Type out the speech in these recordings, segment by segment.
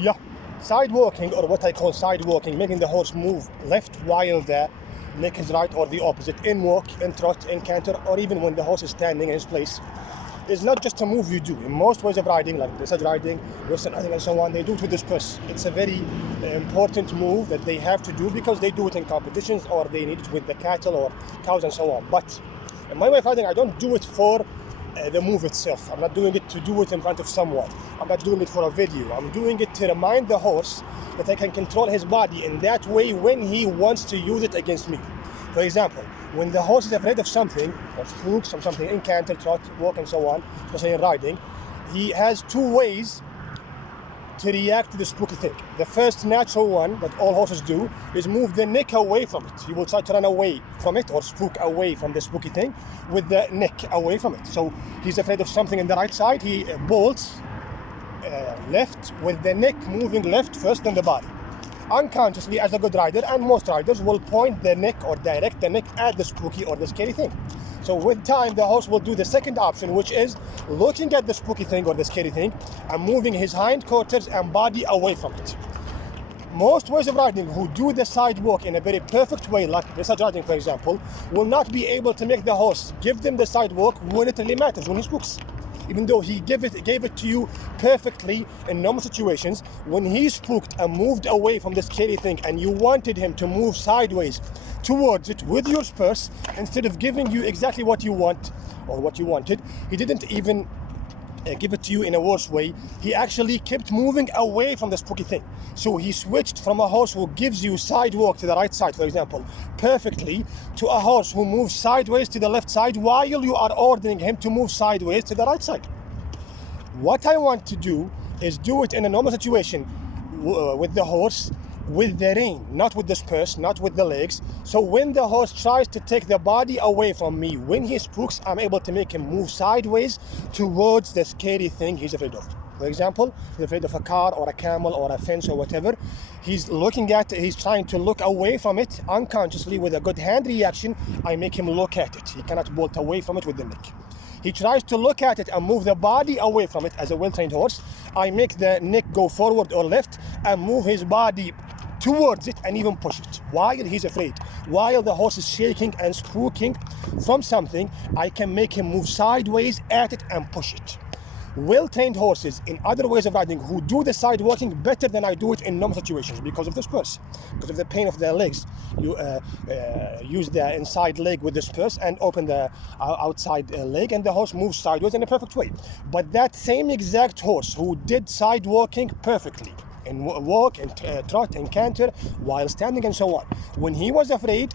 Yeah. Side walking, or what I call side walking, making the horse move left while the neck is right, or the opposite, in walk, in trot, in canter, or even when the horse is standing in his place, is not just a move you do. In most ways of riding, like dressage riding, western riding, and so on, they do it with this purse. It's a very important move that they have to do because they do it in competitions, or they need it with the cattle or cows and so on. But in my way of riding, I don't do it for the move itself. I'm not doing it to do it in front of someone. I'm not doing it for a video. I'm doing it to remind the horse that I can control his body in that way when he wants to use it against me. For example, when the horse is afraid of something, or spooks or something in canter, trot, walk and so on, especially in riding, he has two ways to react to the spooky thing. The first natural one that all horses do is move the neck away from it. He will try to run away from it or spook away from the spooky thing with the neck away from it. So he's afraid of something in the right side, he bolts left with the neck moving left first, then the body. Unconsciously, as a good rider, and most riders will point the neck or direct the neck at the spooky or the scary thing. So with time, the horse will do the second option, which is looking at the spooky thing or the scary thing and moving his hindquarters and body away from it. Most ways of riding who do the side walk in a very perfect way, like dressage riding for example, will not be able to make the horse give them the side walk when it really matters, when he spooks. Even though he gave it to you perfectly in normal situations, when he spooked and moved away from the scary thing and you wanted him to move sideways towards it with your spurs, instead of giving you exactly what you want or what you wanted, he didn't even give it to you in a worse way. He actually kept moving away from the spooky thing. So he switched from a horse who gives you side walk to the right side, for example, perfectly, to a horse who moves sideways to the left side while you are ordering him to move sideways to the right side. What I want to do is do it in a normal situation with the horse, with the rein, not with the spurs, not with the legs. So when the horse tries to take the body away from me, when he spooks, I'm able to make him move sideways towards the scary thing he's afraid of. For example, he's afraid of a car or a camel or a fence or whatever. He's trying to look away from it unconsciously. With a good hand reaction, I make him look at it. He cannot bolt away from it with the neck. He tries to look at it and move the body away from it. As a well-trained horse, I make the neck go forward or left and move his body towards it and even push it while he's afraid. While the horse is shaking and spooking from something, I can make him move sideways at it and push it. Well-trained horses in other ways of riding who do the side walking better than I do it in normal situations because of the spurs, because of the pain of their legs. You use the inside leg with the spurs and open the outside leg, and the horse moves sideways in a perfect way. But that same exact horse who did side walking perfectly in walk and trot and canter while standing and so on, when he was afraid,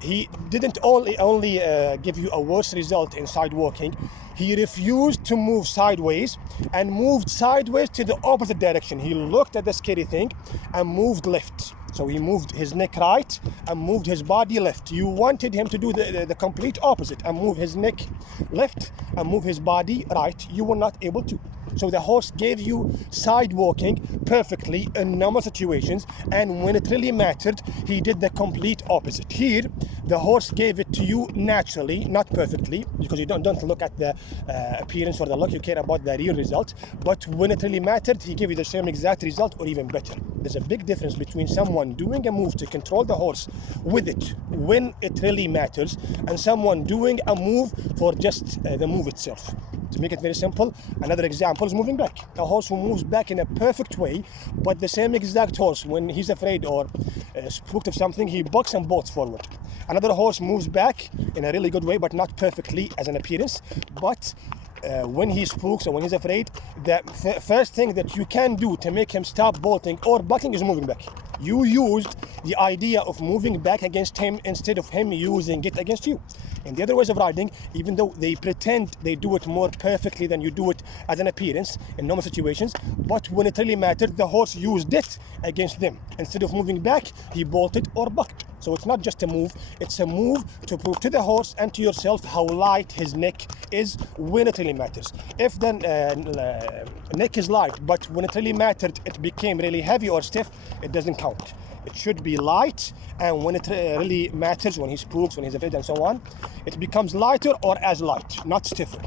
he didn't only give you a worse result in side walking. He refused to move sideways and moved sideways to the opposite direction. He looked at the scary thing and moved left. So he moved his neck right and moved his body left. You wanted him to do the complete opposite and move his neck left and move his body right. You were not able to. So the horse gave you side walking perfectly in normal situations, and when it really mattered, he did the complete opposite. Here, the horse gave it to you naturally, not perfectly, because you don't look at the appearance or the look, you care about the real result. But when it really mattered, he gave you the same exact result or even better. There's a big difference between someone doing a move to control the horse with it when it really matters, and someone doing a move for just the move itself. To make it very simple, another example is moving back. A horse who moves back in a perfect way, but the same exact horse, when he's afraid or spooked of something, he bucks and bolts forward. Another horse moves back in a really good way, but not perfectly as an appearance. But when he spooks or when he's afraid, the first thing that you can do to make him stop bolting or bucking is moving back. You used the idea of moving back against him instead of him using it against you. In the other ways of riding, even though they pretend they do it more perfectly than you do it as an appearance in normal situations, but when it really mattered, the horse used it against them. Instead of moving back, he bolted or bucked. So it's not just a move, it's a move to prove to the horse and to yourself how light his neck is when it really matters. If the neck is light, but when it really mattered, it became really heavy or stiff, it doesn't count. It should be light, and when it really matters, when he spooks, when he's afraid and so on, it becomes lighter or as light, not stiffer.